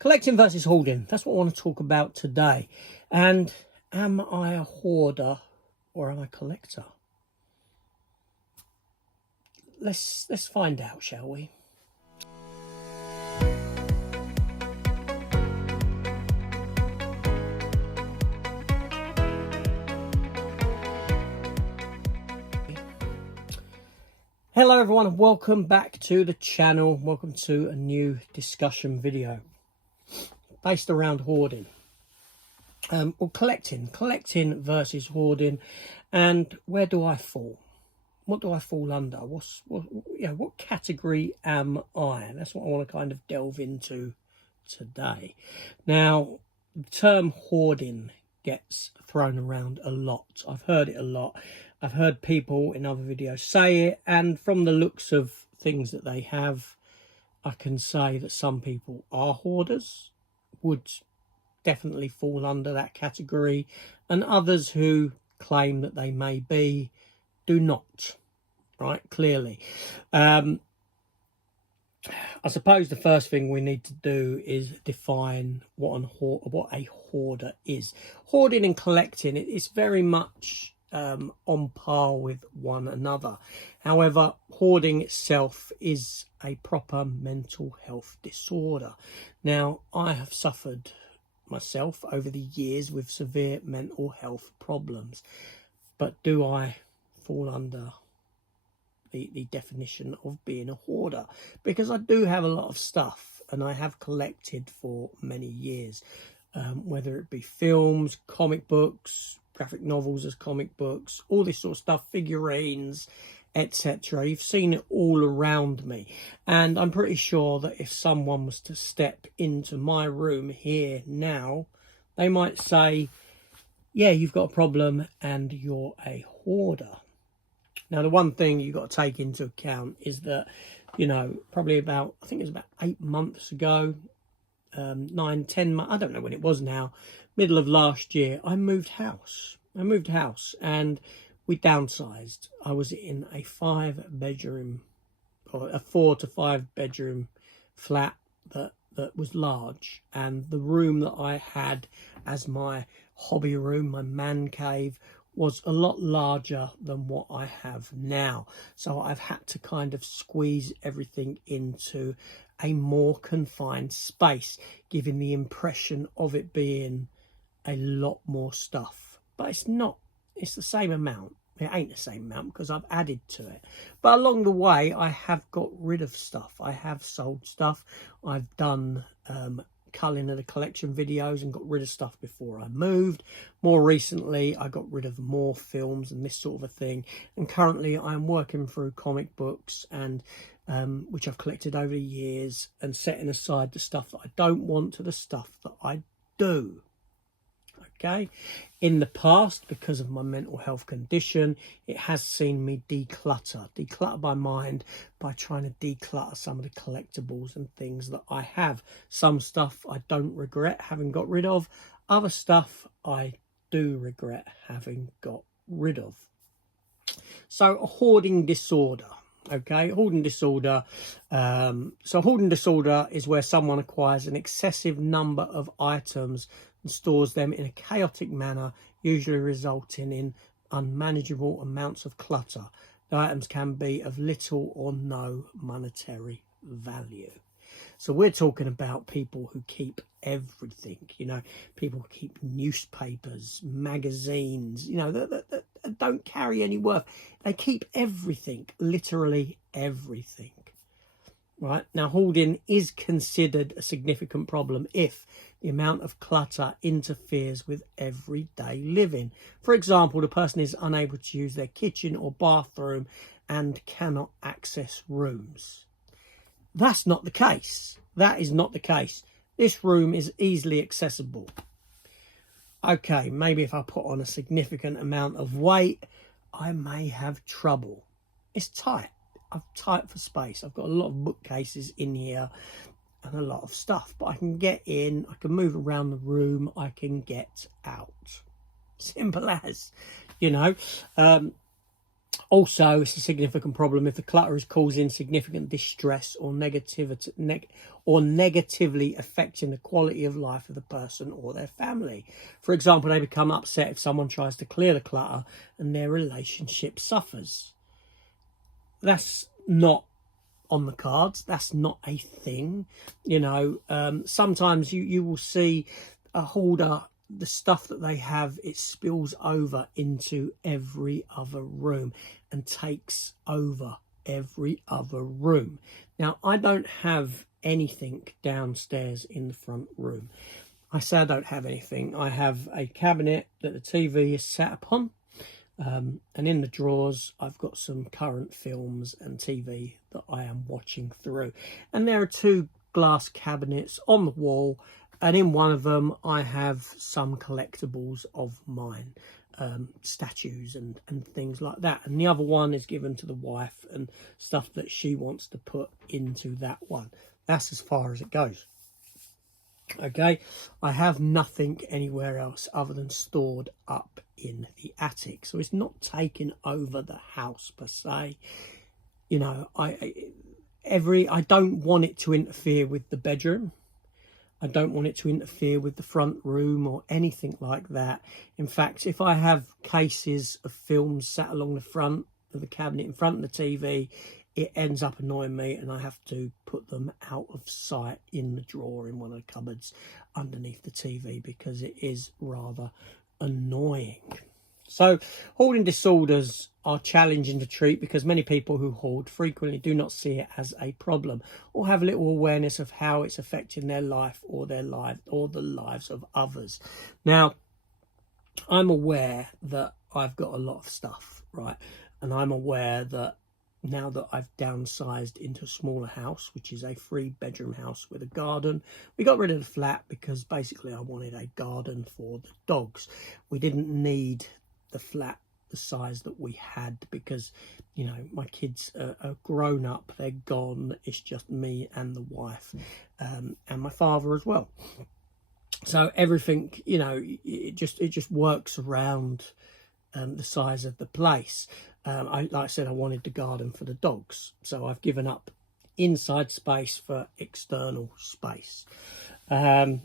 Collecting versus hoarding. That's what I want to talk about today. And am I a hoarder or am I a collector? Let's find out, shall we? Hello everyone and welcome back to the channel. Welcome to a new discussion video based around hoarding or collecting versus hoarding, and where do I fall? What do I fall under? What category am I? And that's what I want to kind of delve into today. Now, the term hoarding gets thrown around a lot. I've heard it a lot. I've heard people in other videos say it, and from the looks of things that they have, I can say that some people are hoarders, would definitely fall under that category, and others who claim that they may be do not, right? Clearly. I suppose the first thing we need to do is define what a hoarder is. Hoarding and collecting, it's very much on par with one another. However, hoarding itself is a proper mental health disorder. Now, I have suffered myself over the years with severe mental health problems, but do I fall under the definition of being a hoarder? Because I do have a lot of stuff and I have collected for many years, whether it be films, comic books, graphic novels as comic books, all this sort of stuff, figurines, etc. You've seen it all around me, and I'm pretty sure that if someone was to step into my room here now, they might say, yeah, you've got a problem and you're a hoarder. Now, the one thing you've got to take into account is that, probably about, I think it was about 8 months ago, 9, 10 months, I don't know when it was now, middle of last year, I moved house and we downsized. I was in a 5-bedroom or a 4 to 5 bedroom flat that was large, and the room that I had as my hobby room, my man cave, was a lot larger than what I have now. So I've had to kind of squeeze everything into a more confined space, giving the impression of it being a lot more stuff. But it's not. It's the same amount. It ain't the same amount because I've added to it. But along the way, I have got rid of stuff. I have sold stuff. I've done culling of the collection videos and got rid of stuff before I moved. More recently, I got rid of more films and this sort of a thing. And currently, I'm working through comic books and which I've collected over the years, and setting aside the stuff that I don't want to the stuff that I do. Okay, in the past, because of my mental health condition, it has seen me declutter my mind by trying to declutter some of the collectibles and things that I have. Some stuff I don't regret having got rid of, other stuff I do regret having got rid of. So, a hoarding disorder. Okay, hoarding disorder. So hoarding disorder is where someone acquires an excessive number of items and stores them in a chaotic manner, usually resulting in unmanageable amounts of clutter. The items can be of little or no monetary value. So we're talking about people who keep everything, people who keep newspapers, magazines, that don't carry any worth. They keep everything, literally everything. Right? Now, hoarding is considered a significant problem if the amount of clutter interferes with everyday living. For example, the person is unable to use their kitchen or bathroom and cannot access rooms. That's not the case. That is not the case. This room is easily accessible. Okay, maybe if I put on a significant amount of weight, I may have trouble. It's tight. I'm tight for space. I've got a lot of bookcases in here and a lot of stuff, but I can get in, I can move around the room, I can get out. Simple as, Also, it's a significant problem if the clutter is causing significant distress or negatively affecting the quality of life of the person or their family. For example, they become upset if someone tries to clear the clutter and their relationship suffers. That's not on the cards. That's not a thing. Sometimes you will see a hoarder, the stuff that they have, it spills over into every other room and takes over every other room. Now, I don't have anything downstairs in the front room. I say I don't have anything. I have a cabinet that the TV is sat upon. And in the drawers, I've got some current films and TV that I am watching through. And there are 2 glass cabinets on the wall. And in one of them, I have some collectibles of mine, statues and things like that. And the other one is given to the wife and stuff that she wants to put into that one. That's as far as it goes. Okay, I have nothing anywhere else other than stored up in the attic. So it's not taking over the house per se. I don't want it to interfere with the bedroom. I don't want it to interfere with the front room or anything like that. In fact, if I have cases of films sat along the front of the cabinet in front of the TV, it ends up annoying me and I have to put them out of sight in the drawer in one of the cupboards underneath the TV because it is rather annoying. So hoarding disorders are challenging to treat because many people who hoard frequently do not see it as a problem or have little awareness of how it's affecting their life or the lives of others. Now, I'm aware that I've got a lot of stuff, right? And I'm aware that now that I've downsized into a smaller house, which is a 3-bedroom house with a garden, we got rid of the flat because basically I wanted a garden for the dogs. We didn't need the flat the size that we had because, my kids are grown up, they're gone. It's just me and the wife, and my father as well. So everything, it just works around the size of the place. Like I said, I wanted the garden for the dogs, so I've given up inside space for external space. But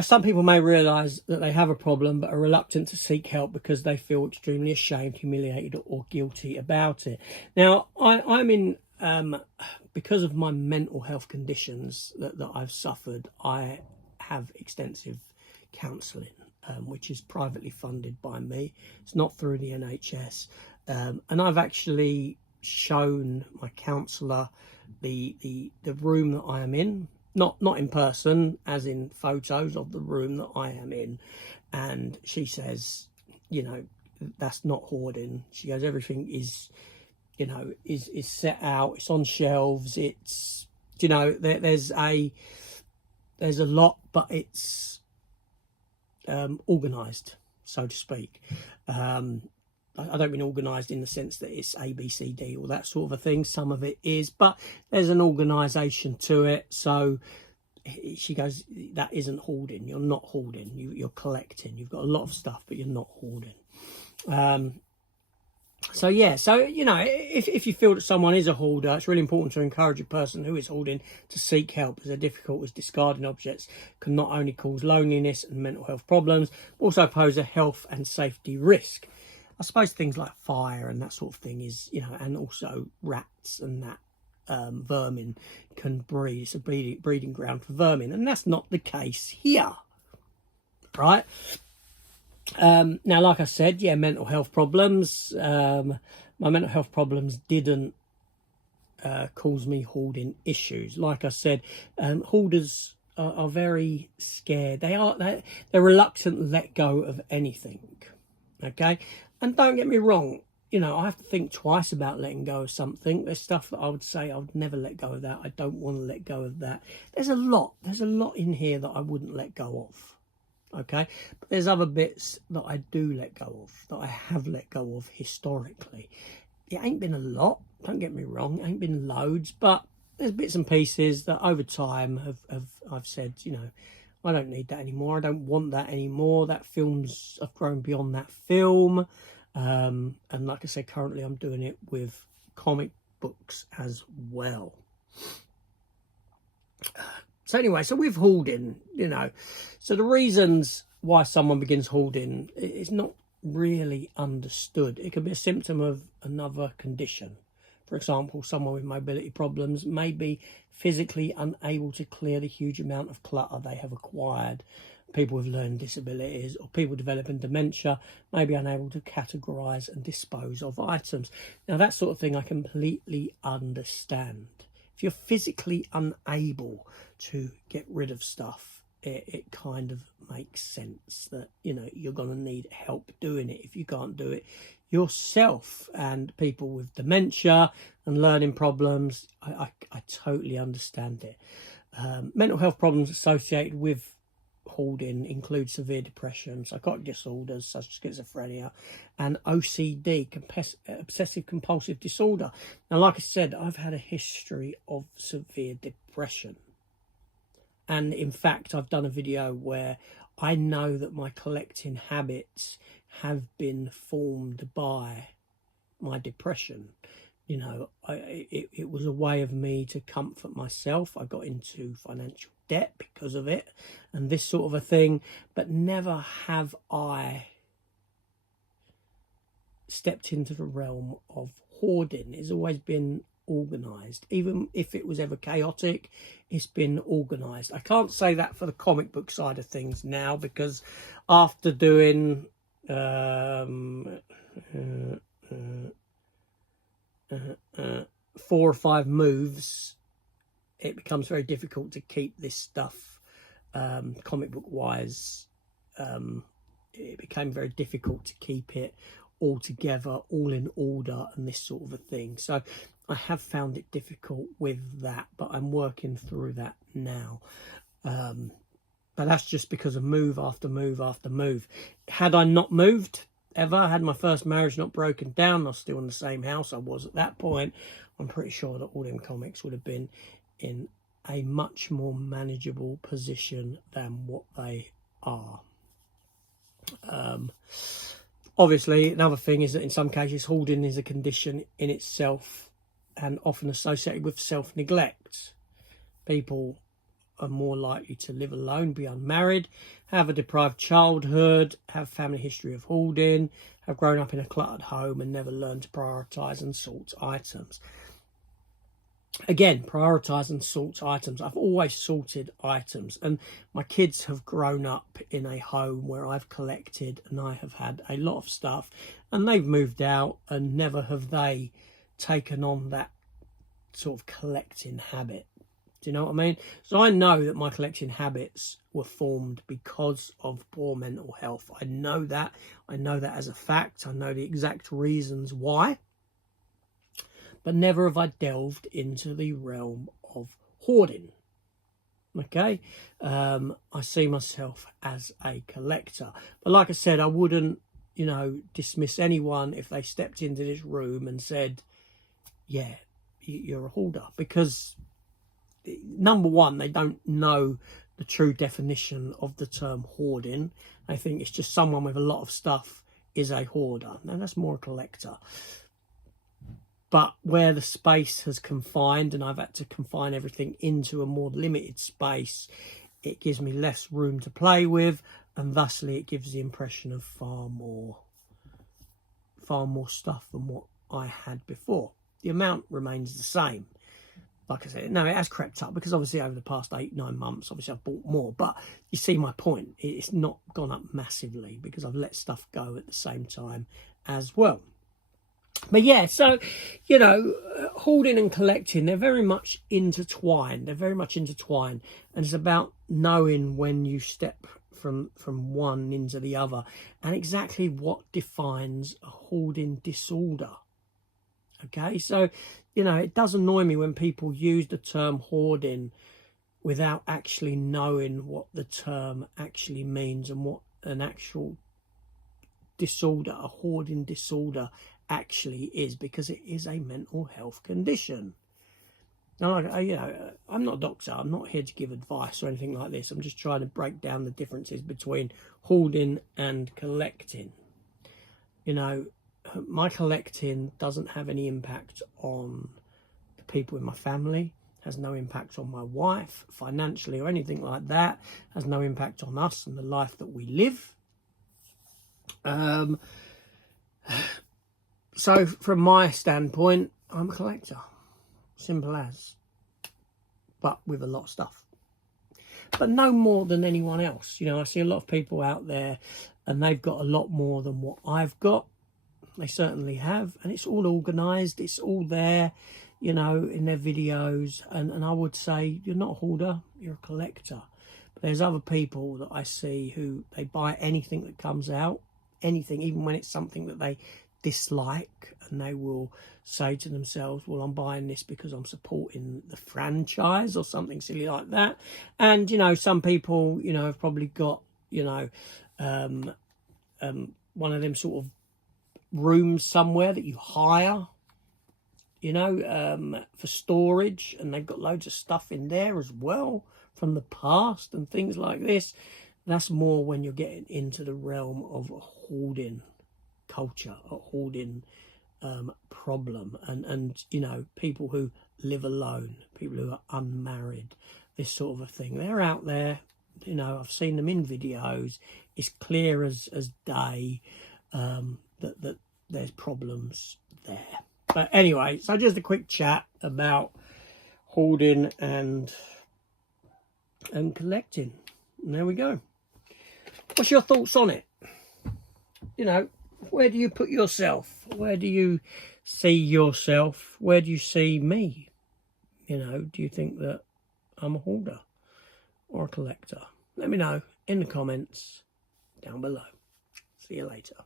some people may realise that they have a problem but are reluctant to seek help because they feel extremely ashamed, humiliated or guilty about it. Now, I'm in, because of my mental health conditions that I've suffered, I have extensive counselling, which is privately funded by me. It's not through the NHS. And I've actually shown my counsellor the room that I am in. Not in person, as in photos of the room that I am in. And she says, that's not hoarding. She goes, everything is set out. It's on shelves. It's, there's a lot, but it's organised, so to speak. I don't mean organised in the sense that it's A, B, C, D, or that sort of a thing. Some of it is, but there's an organisation to it. So she goes, that isn't hoarding. You're not hoarding. You're collecting. You've got a lot of stuff, but you're not hoarding. So if you feel that someone is a hoarder, it's really important to encourage a person who is hoarding to seek help, as they're difficult, as discarding objects can not only cause loneliness and mental health problems, but also pose a health and safety risk. I suppose things like fire and that sort of thing is, and also rats and that vermin can breed. It's a breeding ground for vermin, and that's not the case here, right? Now, like I said, mental health problems. My mental health problems didn't cause me hoarding issues. Like I said, hoarders are very scared. They're reluctant to let go of anything. Okay, and don't get me wrong, I have to think twice about letting go of something. There's stuff that I would say I would never let go of that. I don't want to let go of that. There's a lot in here that I wouldn't let go of. Okay, but there's other bits that I do let go of, that I have let go of historically. It ain't been a lot, don't get me wrong, it ain't been loads, but there's bits and pieces that over time I've said, I don't need that anymore. I don't want that anymore. I've grown beyond that film. And like I said, currently I'm doing it with comic books as well. So anyway, so with hoarding, so the reasons why someone begins hoarding is not really understood. It can be a symptom of another condition. For example, someone with mobility problems may be physically unable to clear the huge amount of clutter they have acquired. People with learning disabilities or people developing dementia may be unable to categorise and dispose of items. Now, that sort of thing I completely understand. If you're physically unable to get rid of stuff, it kind of makes sense that, you're going to need help doing it if you can't do it yourself. And people with dementia and learning problems, I totally understand it. Mental health problems associated with hoarding include severe depression, psychotic disorders such as schizophrenia, and OCD, obsessive compulsive disorder. Now, like I said, I've had a history of severe depression. And in fact, I've done a video where I know that my collecting habits have been formed by my depression. It was a way of me to comfort myself. I got into financial debt because of it and this sort of a thing, but never have I stepped into the realm of hoarding. It's always been organised. Even if it was ever chaotic, it's been organised. I can't say that for the comic book side of things now, because after doing 4 or 5 moves, it becomes very difficult to keep this stuff comic book wise. It became very difficult to keep it all together, all in order, and this sort of a thing. So I have found it difficult with that, but I'm working through that now. But that's just because of move after move after move. Had I not moved ever, had my first marriage not broken down, I was still in the same house I was at that point, I'm pretty sure that all them comics would have been in a much more manageable position than what they are. Obviously, another thing is that in some cases, hoarding is a condition in itself and often associated with self-neglect. People are more likely to live alone, be unmarried, have a deprived childhood, have family history of hoarding, have grown up in a cluttered home and never learned to prioritise and sort items. Again, prioritise and sort items. I've always sorted items, and my kids have grown up in a home where I've collected and I have had a lot of stuff, and they've moved out and never have they taken on that sort of collecting habit. Do you know what I mean? So I know that my collecting habits were formed because of poor mental health. I know that. I know that as a fact. I know the exact reasons why. But never have I delved into the realm of hoarding. Okay? I see myself as a collector. But like I said, I wouldn't, dismiss anyone if they stepped into this room and said, yeah, you're a hoarder. Because, number one, they don't know the true definition of the term hoarding. They think it's just someone with a lot of stuff is a hoarder. Now, that's more a collector. But where the space has confined and I've had to confine everything into a more limited space, it gives me less room to play with, and thusly it gives the impression of far more stuff than what I had before. The amount remains the same. Like I said, no, it has crept up because obviously over the past 8-9 months, obviously I've bought more. But you see my point. It's not gone up massively because I've let stuff go at the same time as well. But yeah, so, hoarding and collecting, they're very much intertwined. And it's about knowing when you step from one into the other and exactly what defines a hoarding disorder. Okay, so, it does annoy me when people use the term hoarding without actually knowing what the term actually means and what an actual disorder, a hoarding disorder, actually is, because it is a mental health condition. Now, you know, I'm not a doctor. I'm not here to give advice or anything like this. I'm just trying to break down the differences between hoarding and collecting. You know, my collecting doesn't have any impact on the people in my family, has no impact on my wife financially or anything like that, has no impact on us and the life that we live. So from my standpoint, I'm a collector, simple as, but with a lot of stuff, but no more than anyone else. You know, I see a lot of people out there and they've got a lot more than what I've got. They certainly have, and it's all organised, it's all there, you know, in their videos, and I would say you're not a hoarder, you're a collector. But there's other people that I see who they buy anything that comes out, anything, even when it's something that they dislike, and they will say to themselves, well, I'm buying this because I'm supporting the franchise or something silly like that. And, you know, some people, you know, have probably got, you know, one of them sort of rooms somewhere that you hire, you know, for storage, and they've got loads of stuff in there as well from the past and things like this. That's more when you're getting into the realm of a hoarding culture, a hoarding problem, and you know, people who live alone, people who are unmarried, this sort of a thing. They're out there, you know, I've seen them in videos. It's clear as day that there's problems there. But anyway, so just a quick chat about hoarding and collecting. And there we go. What's your thoughts on it? You know, where do you put yourself? Where do you see yourself? Where do you see me? You know, do you think that I'm a hoarder or a collector? Let me know in the comments down below. See you later.